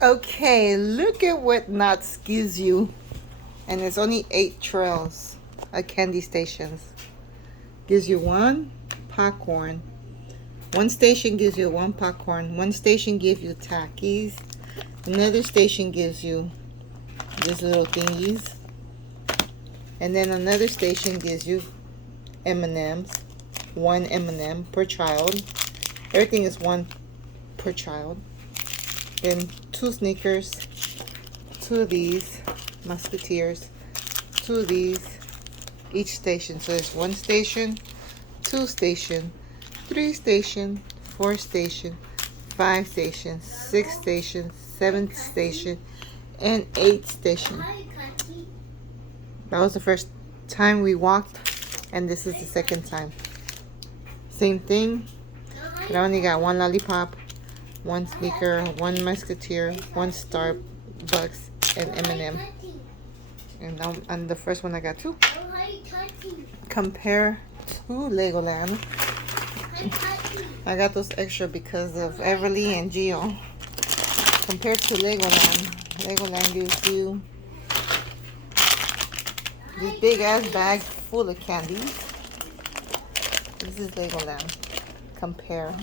Okay, look at what Knott's gives you. And it's only 8 trails at candy stations. Gives you 1 popcorn. One station gives you 1 popcorn. One station gives you Takis. Another station gives you these little thingies. And then another station gives you M&Ms. 1 M&M per child. Everything is 1 per child. Then 2 Snickers. 2 of these Musketeers. 2 of these each station. So it's 1 station, 2 station, 3 station, 4 station, 5 station, 6 station, 7 station, and 8 station. That was the first time we walked, and this is the second time. Same thing, but I only got 1 lollipop, 1 Snicker, 1 Musketeer, 1 Starbucks, and M&M. And on the first one I got 2. Compare to Legoland. I got those extra because of Everly and Gio. Compared to Legoland, Legoland gives you this big ass bag full of candies. This is Legoland. Compare.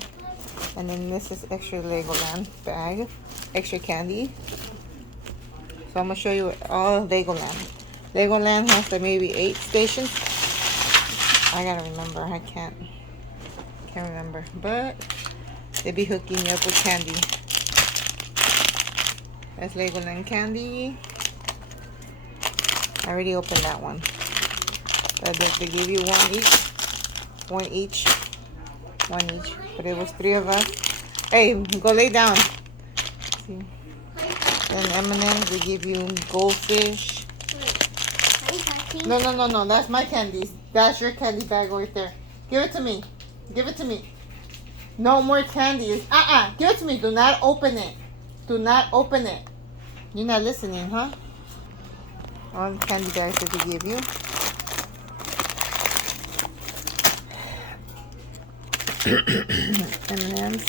And then this is extra Legoland bag, extra candy. So I'm gonna show you all Legoland. Legoland has like maybe 8 stations. I gotta remember. I can't remember. But they be hooking you up with candy. That's Legoland candy. I already opened that one. But they give you 1 each. 1 each. 1 each. But it was 3 of us. Hey, go lay down. See. Then M&M's, they give you goldfish. No. That's my candies. That's your candy bag right there. Give it to me. Give it to me. No more candies. Give it to me. Do not open it. Do not open it. You're not listening, huh? All the candy bags that they give you. M&M's.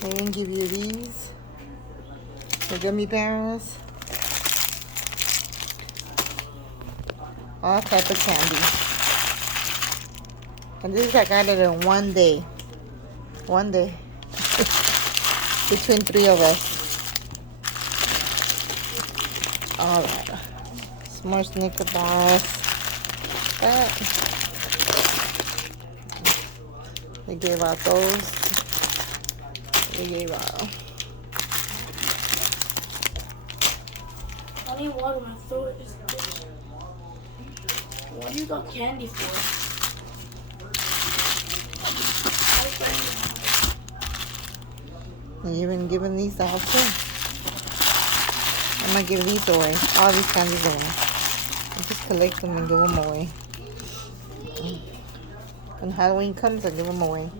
They didn't give you these. The gummy bears. All type of candy. And this I got it in 1 day. 1 day. Between 3 of us. Alright. Some more Snicker bars. They gave out those. They gave out. I need water. My throat is itchy. What do you got candy for? And you've been giving these out too. I'm gonna give these away. All these candies away. I just collect them and give them away. When Halloween comes, I give them away.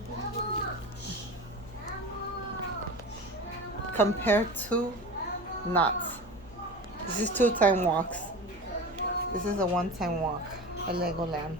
Compared to Knott's. This is 2-time walks. This is a 1-time walk at Legoland.